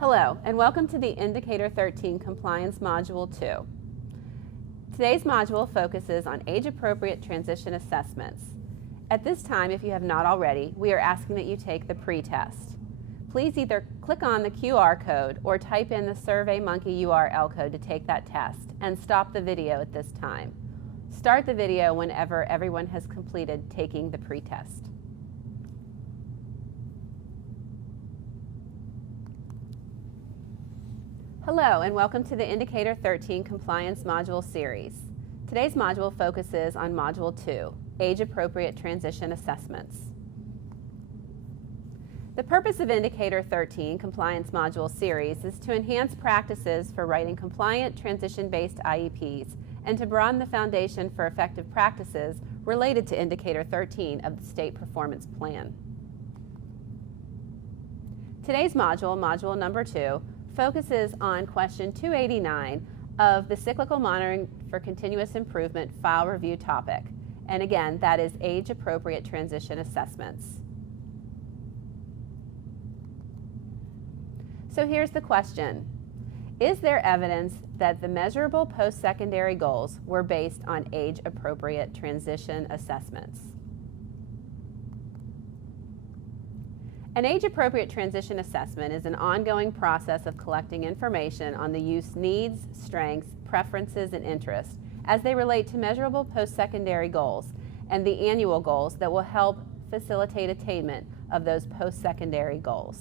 Hello, and welcome to the Indicator 13 Compliance Module 2. Today's module focuses on age-appropriate transition assessments. At this time, if you have not already, we are asking that you take the pretest. Please either click on the QR code or type in the SurveyMonkey URL code to take that test, and stop the video at this time. Start the video whenever everyone has completed taking the pretest. Hello, and welcome to the Indicator 13 Compliance Module Series. Today's module focuses on Module 2, Age-Appropriate Transition Assessments. The purpose of Indicator 13 Compliance Module Series is to enhance practices for writing compliant transition-based IEPs and to broaden the foundation for effective practices related to Indicator 13 of the State Performance Plan. Today's module, Module Number 2, focuses on question 289 of the Cyclical Monitoring for Continuous Improvement file review topic. And again, that is age-appropriate transition assessments. So here's the question. Is there evidence that the measurable post-secondary goals were based on age-appropriate transition assessments? An age-appropriate transition assessment is an ongoing process of collecting information on the youth's needs, strengths, preferences, and interests as they relate to measurable post-secondary goals and the annual goals that will help facilitate attainment of those post-secondary goals.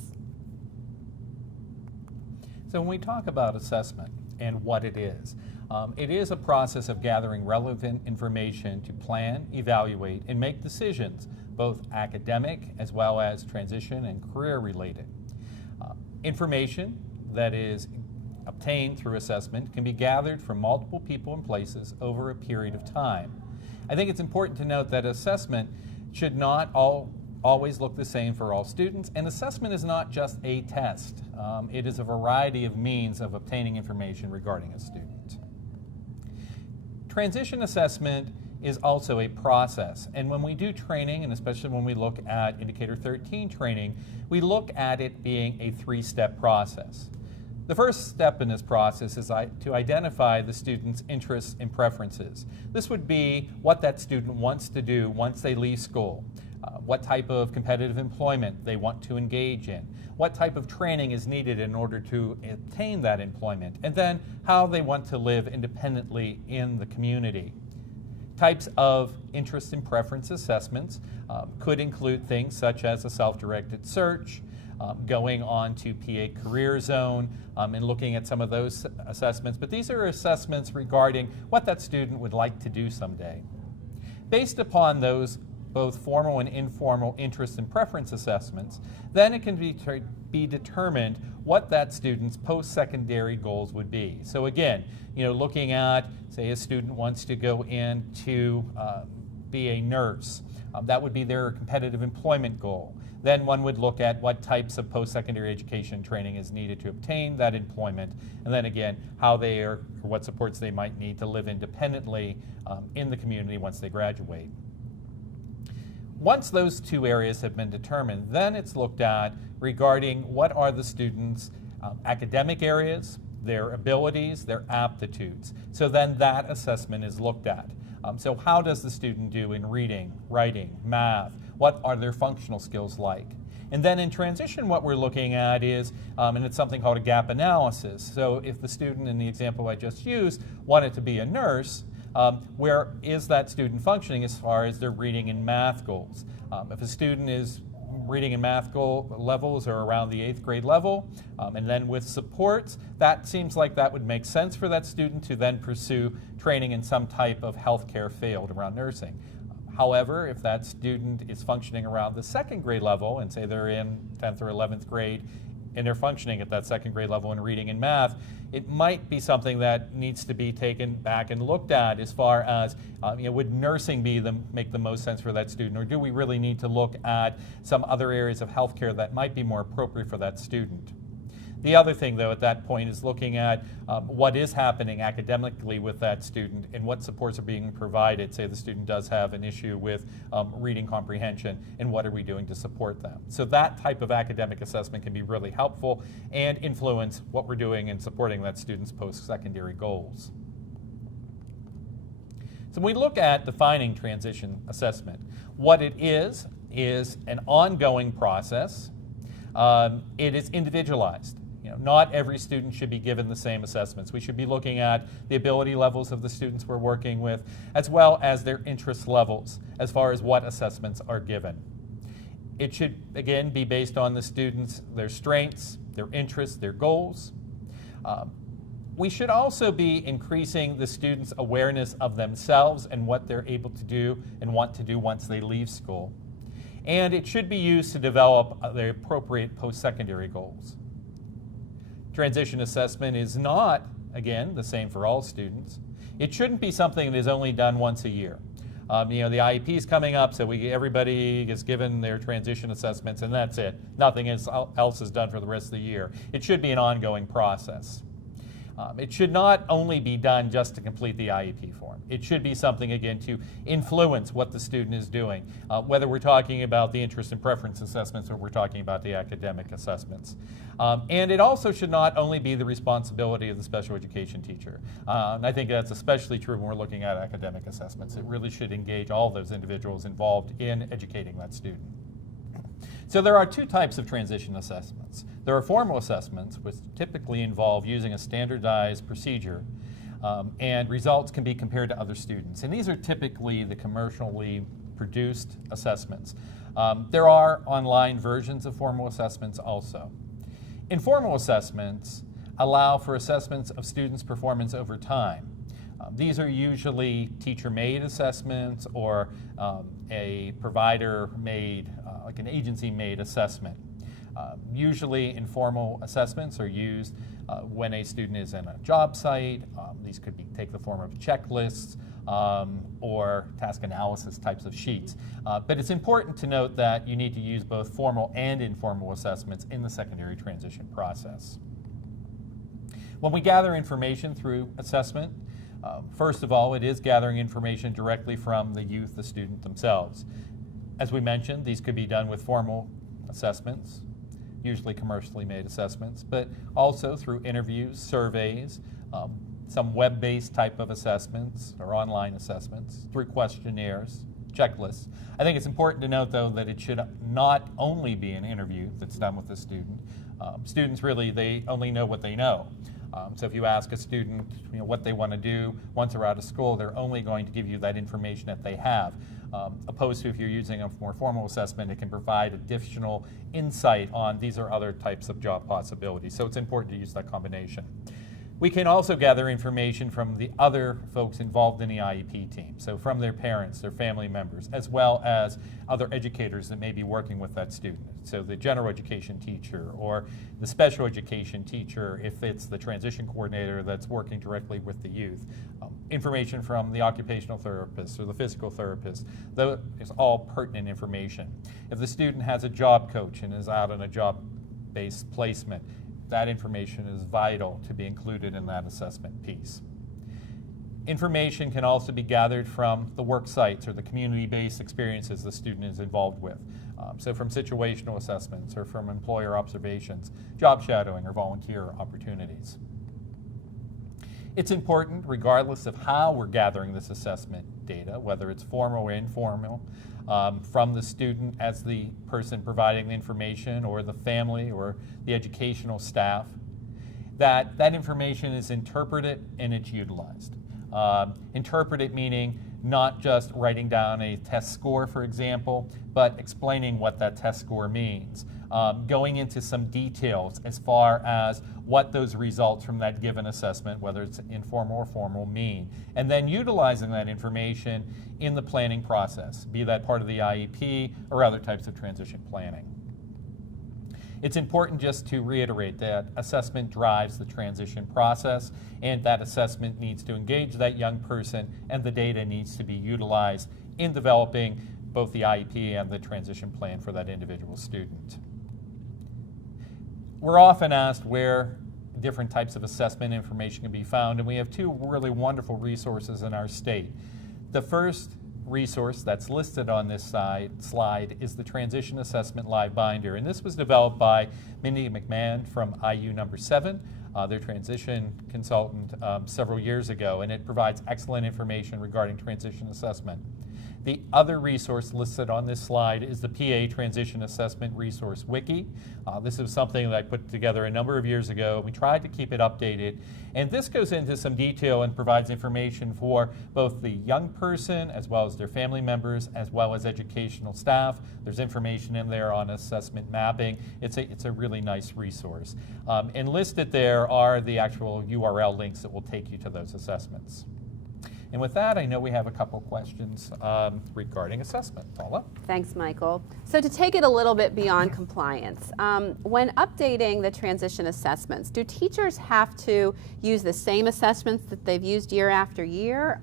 So when we talk about assessment and what it is a process of gathering relevant information to plan, evaluate, and make decisions, both academic as well as transition and career related. Information that is obtained through assessment can be gathered from multiple people and places over a period of time. I think it's important to note that assessment should not always look the same for all students, and assessment is not just a test. It is a variety of means of obtaining information regarding a student. Transition assessment is also a process, and when we do training, and especially when we look at Indicator 13 training, we look at it being a three-step process. The first step in this process is to identify the student's interests and preferences. This would be what that student wants to do once they leave school, what type of competitive employment they want to engage in, what type of training is needed in order to obtain that employment, and then how they want to live independently in the community. Types of interest and preference assessments could include things such as a self-directed search, going on to PA Career Zone, and looking at some of those assessments. But these are assessments regarding what that student would like to do someday. Based upon those both formal and informal interest and preference assessments, then it can be determined what that student's post-secondary goals would be. So again, looking at, say, a student wants to go in to be a nurse. That would be their competitive employment goal. Then one would look at what types of post-secondary education training is needed to obtain that employment, and then again, how they are, or what supports they might need to live independently in the community once they graduate. Once those two areas have been determined, then it's looked at regarding what are the students' academic areas, their abilities, their aptitudes. So then that assessment is looked at. So how does the student do in reading, writing, math? What are their functional skills like? And then in transition, what we're looking at is, and it's something called a gap analysis. So if the student in the example I just used wanted to be a nurse, where is that student functioning as far as their reading and math goals? If a student is reading and math goal levels are around the 8th grade level, and then with supports, that seems like that would make sense for that student to then pursue training in some type of healthcare field around nursing. However, if that student is functioning around the 2nd grade level, and say they're in 10th or 11th grade, and they're functioning at that 2nd grade level in reading and math, it might be something that needs to be taken back and looked at as far as, would nursing make the most sense for that student, or do we really need to look at some other areas of healthcare that might be more appropriate for that student? The other thing, though, at that point is looking at what is happening academically with that student and what supports are being provided. Say the student does have an issue with reading comprehension, and what are we doing to support them? So that type of academic assessment can be really helpful and influence what we're doing in supporting that student's post-secondary goals. So when we look at defining transition assessment, what it is an ongoing process. It is individualized. Not every student should be given the same assessments. We should be looking at the ability levels of the students we're working with, as well as their interest levels as far as what assessments are given. It should, again, be based on the students, their strengths, their interests, their goals. We should also be increasing the students' awareness of themselves and what they're able to do and want to do once they leave school. And it should be used to develop the appropriate post-secondary goals. Transition assessment is not, again, the same for all students. It shouldn't be something that is only done once a year. The IEP is coming up, so everybody gets given their transition assessments, and that's it. Nothing else is done for the rest of the year. It should be an ongoing process. It should not only be done just to complete the IEP form. It should be something, again, to influence what the student is doing, whether we're talking about the interest and preference assessments or we're talking about the academic assessments. And it also should not only be the responsibility of the special education teacher. And I think that's especially true when we're looking at academic assessments. It really should engage all those individuals involved in educating that student. So there are two types of transition assessments. There are formal assessments, which typically involve using a standardized procedure, and results can be compared to other students. And these are typically the commercially produced assessments. There are online versions of formal assessments also. Informal assessments allow for assessments of students' performance over time. These are usually teacher-made assessments or a provider-made, like an agency-made assessment. Usually informal assessments are used when a student is in a job site. These could take the form of checklists or task analysis types of sheets. But it's important to note that you need to use both formal and informal assessments in the secondary transition process. When we gather information through assessment, first of all, it is gathering information directly from the youth, the student themselves. As we mentioned, these could be done with formal assessments, usually commercially made assessments, but also through interviews, surveys, some web-based type of assessments or online assessments, through questionnaires, checklists. I think it's important to note, though, that it should not only be an interview that's done with the student. Students really, they only know what they know. So if you ask a student what they want to do once they're out of school, they're only going to give you that information that they have. Opposed to if you're using a more formal assessment, it can provide additional insight on these are other types of job possibilities. So it's important to use that combination. We can also gather information from the other folks involved in the IEP team, so from their parents, their family members, as well as other educators that may be working with that student. So the general education teacher or the special education teacher, if it's the transition coordinator that's working directly with the youth. Information from the occupational therapist or the physical therapist, that is all pertinent information. If the student has a job coach and is out on a job-based placement, that information is vital to be included in that assessment piece. Information can also be gathered from the work sites or the community-based experiences the student is involved with. So from situational assessments or from employer observations, job shadowing or volunteer opportunities. It's important, regardless of how we're gathering this assessment data, whether it's formal or informal, from the student as the person providing the information or the family or the educational staff, that information is interpreted and it's utilized. Interpreted meaning not just writing down a test score, for example, but explaining what that test score means. Going into some details as far as what those results from that given assessment, whether it's informal or formal, mean. And then utilizing that information in the planning process, be that part of the IEP or other types of transition planning. It's important just to reiterate that assessment drives the transition process, and that assessment needs to engage that young person, and the data needs to be utilized in developing both the IEP and the transition plan for that individual student. We're often asked where different types of assessment information can be found, and we have two really wonderful resources in our state. The first resource that's listed on this slide is the Transition Assessment Live Binder, and this was developed by Mindy McMahon from IU number 7, their transition consultant several years ago, and it provides excellent information regarding transition assessment. The other resource listed on this slide is the PA Transition Assessment Resource Wiki. This is something that I put together a number of years ago. We tried to keep it updated, and this goes into some detail and provides information for both the young person as well as their family members as well as educational staff. There's information in there on assessment mapping. It's a really nice resource. And listed there are the actual URL links that will take you to those assessments. And with that, I know we have a couple questions regarding assessment. Paula? Thanks, Michael. So to take it a little bit beyond compliance, when updating the transition assessments, do teachers have to use the same assessments that they've used year after year,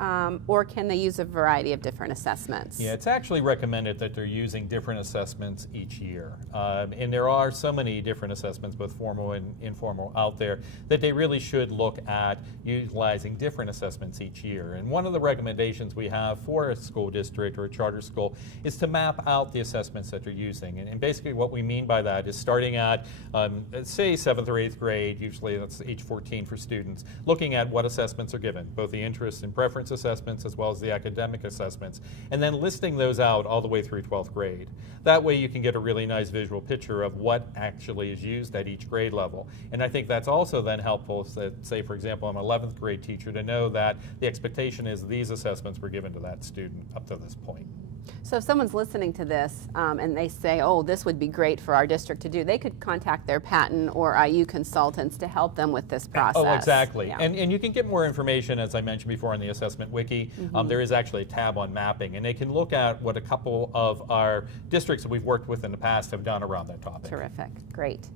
or can they use a variety of different assessments? Yeah, it's actually recommended that they're using different assessments each year. And there are so many different assessments, both formal and informal, out there, that they really should look at utilizing different assessments each year. And one of the recommendations we have for a school district or a charter school is to map out the assessments that they're using. And basically what we mean by that is starting at, say, 7th or 8th grade, usually that's age 14 for students, looking at what assessments are given, both the interest and preference assessments as well as the academic assessments, and then listing those out all the way through 12th grade. That way you can get a really nice visual picture of what actually is used at each grade level. And I think that's also then helpful, say, for example, I'm an 11th grade teacher, to know that the expectation is these assessments were given to that student up to this point. So if someone's listening to this and they say, oh, this would be great for our district to do, they could contact their Patton or IU consultants to help them with this process. Oh, exactly. Yeah. And you can get more information, as I mentioned before, on the assessment wiki. Mm-hmm. There is actually a tab on mapping, and they can look at what a couple of our districts that we've worked with in the past have done around that topic. Terrific. Great.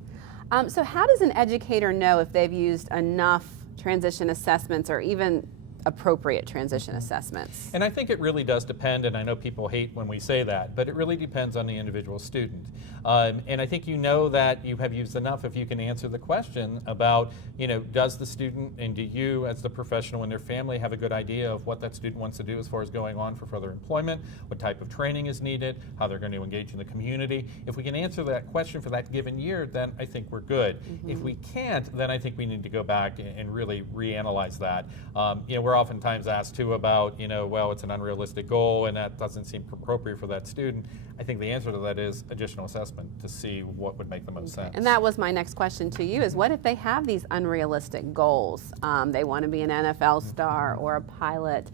So how does an educator know if they've used enough transition assessments or even appropriate transition assessments? And I think it really does depend, and I know people hate when we say that, but it really depends on the individual student. And I think you know that you have used enough if you can answer the question about, does the student and do you as the professional and their family have a good idea of what that student wants to do as far as going on for further employment, what type of training is needed, how they're going to engage in the community. If we can answer that question for that given year, then I think we're good. Mm-hmm. If we can't, then I think we need to go back and really reanalyze that. We're oftentimes asked too about, well, it's an unrealistic goal and that doesn't seem appropriate for that student. I think the answer to that is additional assessment to see what would make the most sense. And that was my next question to you, is what if they have these unrealistic goals? They want to be an NFL star or a pilot,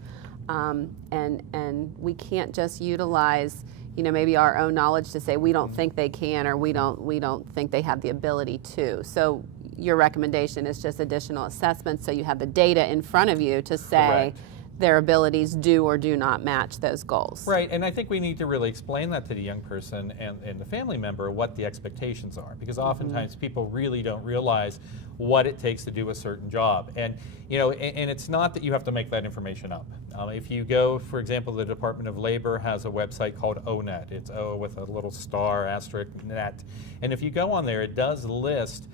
and we can't just utilize maybe our own knowledge to say we don't think they can, or we don't think they have the ability to. So your recommendation is just additional assessments so you have the data in front of you to say Correct. Their abilities do or do not match those goals. Right, and I think we need to really explain that to the young person and the family member what the expectations are, because oftentimes people really don't realize what it takes to do a certain job. And and it's not that you have to make that information up. If you go, for example, the Department of Labor has a website called ONET. It's O with a little star asterisk net. And if you go on there, it does list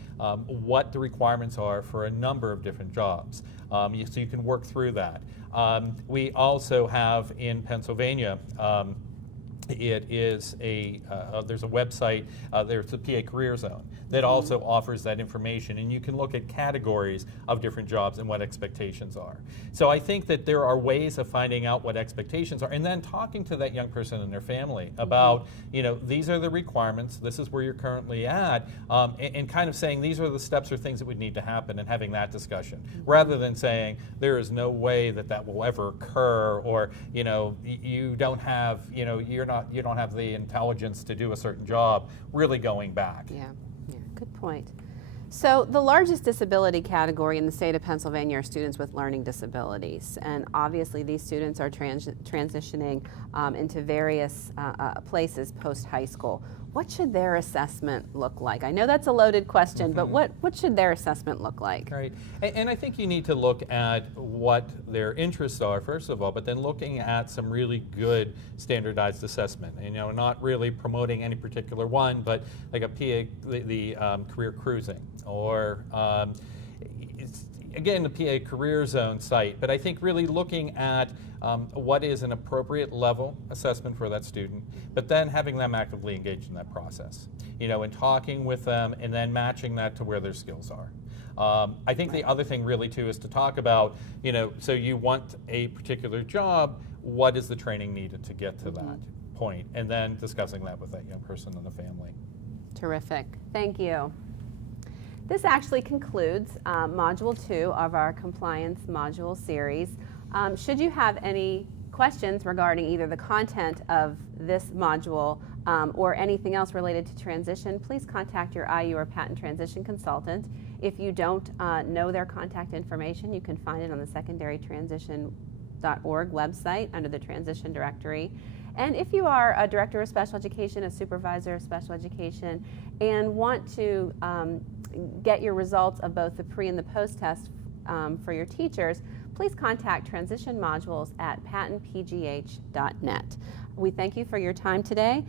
what the requirements are for a number of different jobs. So you can work through that. We also have in Pennsylvania, there's a website, there's the PA Career Zone that also offers that information, and you can look at categories of different jobs and what expectations are. So I think that there are ways of finding out what expectations are, and then talking to that young person and their family about, these are the requirements, this is where you're currently at, and kind of saying these are the steps or things that would need to happen, and having that discussion, rather than saying there is no way that will ever occur, or you don't have, you don't have the intelligence to do a certain job, really going back. Yeah, good point. So the largest disability category in the state of Pennsylvania are students with learning disabilities, and obviously these students are transitioning into various places post-high school. what should their assessment look like? I know that's a loaded question, but what should their assessment look like? Right, and I think you need to look at what their interests are, first of all, but then looking at some really good standardized assessment. And, not really promoting any particular one, but like a PA, the career cruising, or again, the PA Career Zone site, but I think really looking at what is an appropriate level assessment for that student, but then having them actively engaged in that process, and talking with them and then matching that to where their skills are. I think the other thing really too is to talk about, so you want a particular job, what is the training needed to get to that point, and then discussing that with that young person and the family. Terrific, thank you. This actually concludes Module 2 of our Compliance Module series. Should you have any questions regarding either the content of this module or anything else related to transition, please contact your IU or patent transition consultant. If you don't know their contact information, you can find it on the secondarytransition.org website under the transition directory. And if you are a director of special education, a supervisor of special education, and want to get your results of both the pre and the post test for your teachers, please contact Transition Modules at patentpgh.net. We thank you for your time today.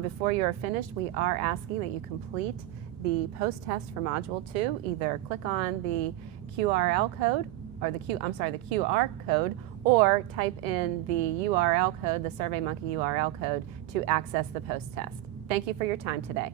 Before you are finished, we are asking that you complete the post test for Module 2. Either click on the QRL code, or the QR code, or type in the URL code, the SurveyMonkey URL code, to access the post test. Thank you for your time today.